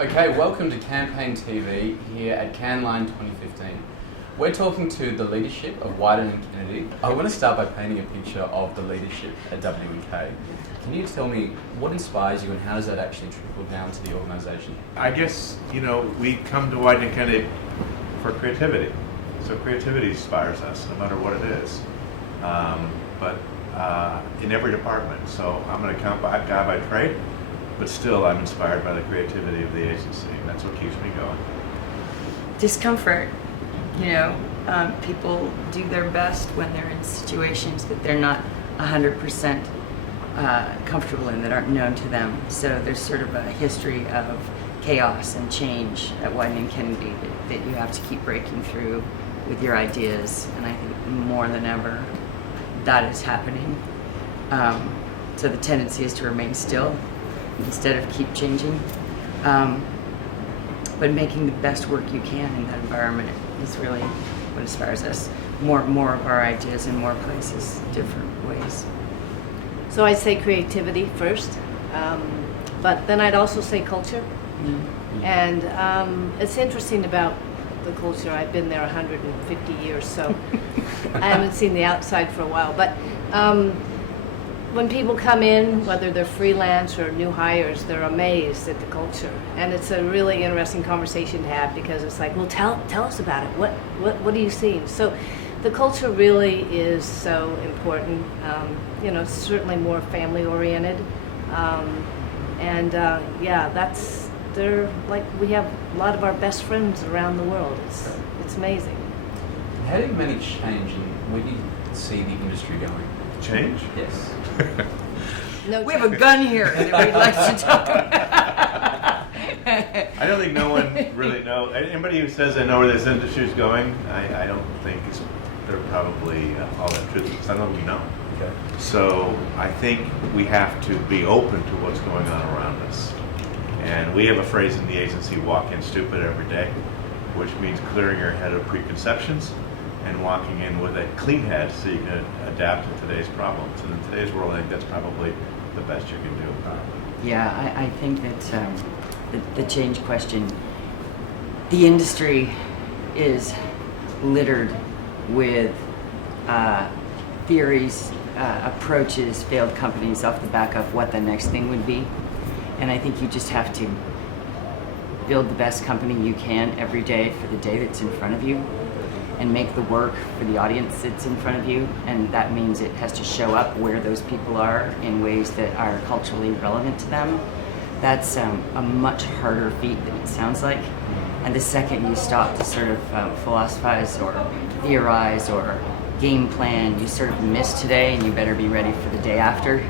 Okay, welcome to Campaign TV here at CanLine 2015. We're talking to the leadership of Wieden+Kennedy. I want to start by painting a picture of the leadership at W&K. Can you tell me what inspires you and how does that actually trickle down to the organisation? I guess, we come to Wieden+Kennedy for creativity. So creativity inspires us, no matter what it is. But in every department. So I'm an account guy by trade, but still I'm inspired by the creativity of the agency, and that's what keeps me going. Discomfort. People do their best when they're in situations that they're not 100% comfortable in, that aren't known to them. So there's sort of a history of chaos and change at Wieden+Kennedy that you have to keep breaking through with your ideas, and I think more than ever that is happening. So the tendency is to remain still instead of keep changing. But making the best work you can in that environment is really what inspires us. More of our ideas in more places, different ways. So I'd say creativity first, but then I'd also say culture. Mm-hmm. And it's interesting about the culture. I've been there 150 years, so I haven't seen the outside for a while. But when people come in, whether they're freelance or new hires, they're amazed at the culture. And it's a really interesting conversation to have, because it's like, well, tell us about it. What are you seeing? So the culture really is so important. It's certainly more family oriented. They're like, we have a lot of our best friends around the world. It's amazing. How do you manage change and where do you see the industry going? Change? Yes. No, We have a gun here that we'd like to talk about. I don't think no one really knows. Anybody who says they know where this industry is going, I don't think they're probably all that truthful, because I don't think we know. Okay. So I think we have to be open to what's going on around us. And we have a phrase in the agency, walk in stupid every day, which means clearing your head of preconceptions and walking in with a clean head so you can adapt to today's problems. And in today's world, I think that's probably the best you can do. Yeah, I think that the change question, the industry is littered with theories, approaches, failed companies off the back of what the next thing would be. And I think you just have to build the best company you can every day for the day that's in front of you, and make the work for the audience that's in front of you. And that means it has to show up where those people are in ways that are culturally relevant to them. That's a much harder feat than it sounds like. And the second you stop to sort of philosophize or theorize or game plan, you sort of miss today and you better be ready for the day after.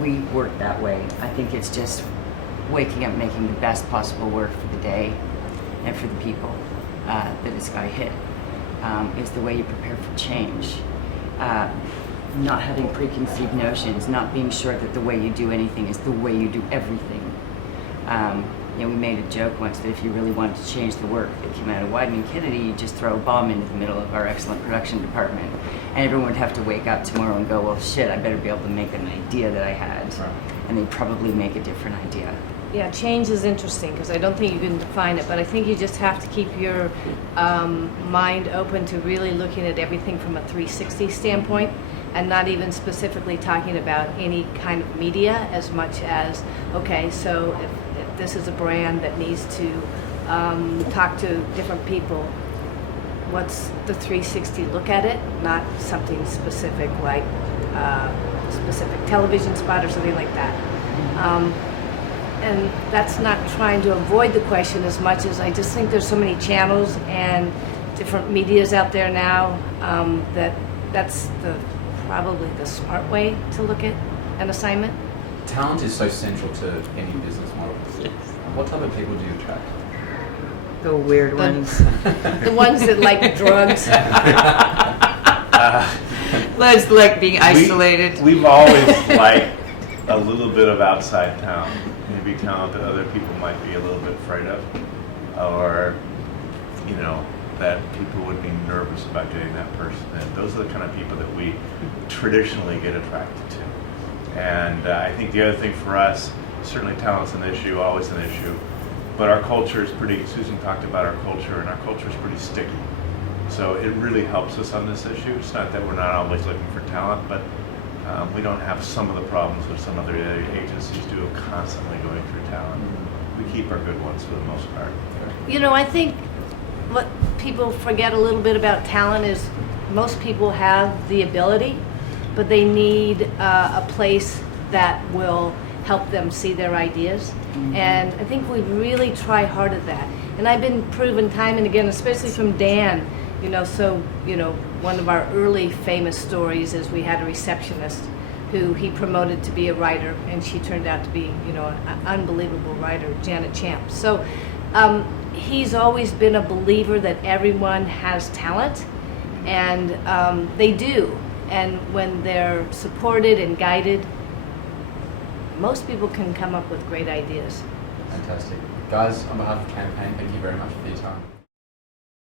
We work that way. I think it's just waking up, making the best possible work for the day and for the people that it's got to hit, is the way you prepare for change. Not having preconceived notions, not being sure that the way you do anything is the way you do everything. We made a joke once that if you really wanted to change the work that came out of Wieden+Kennedy, you just throw a bomb into the middle of our excellent production department, and everyone would have to wake up tomorrow and go, well, shit, I better be able to make an idea that I had. Right. And they'd probably make a different idea. Yeah, change is interesting, because I don't think you can define it, but I think you just have to keep your mind open to really looking at everything from a 360 standpoint, and not even specifically talking about any kind of media as much as, okay, so if this is a brand that needs to talk to different people, what's the 360 look at it, not something specific like a specific television spot or something like that. And that's not trying to avoid the question as much as I just think there's so many channels and different medias out there now that's probably the smart way to look at an assignment. Talent is so central to any business model. Yes. What type of people do you attract? The weird ones. The ones that like drugs. Let's like being isolated. We've always liked a little bit of outside talent. Maybe talent that other people might be a little bit afraid of, or that people would be nervous about getting that person. And those are the kind of people that we traditionally get attracted to. And I think the other thing for us Certainly talent's an issue, always an issue. But our culture is pretty, Susan talked about our culture, and our culture is pretty sticky. So it really helps us on this issue. It's not that we're not always looking for talent, but we don't have some of the problems that some other agencies do of constantly going through talent. We keep our good ones for the most part. You know, I think what people forget a little bit about talent is most people have the ability, but they need a place that will help them see their ideas. And I think we really try hard at that. And I've been proven time and again, especially from Dan, one of our early famous stories is we had a receptionist who he promoted to be a writer, and she turned out to be, an unbelievable writer, Janet Champ. So he's always been a believer that everyone has talent, and they do. And when they're supported and guided, most people can come up with great ideas. Fantastic. Guys, on behalf of the campaign, thank you very much for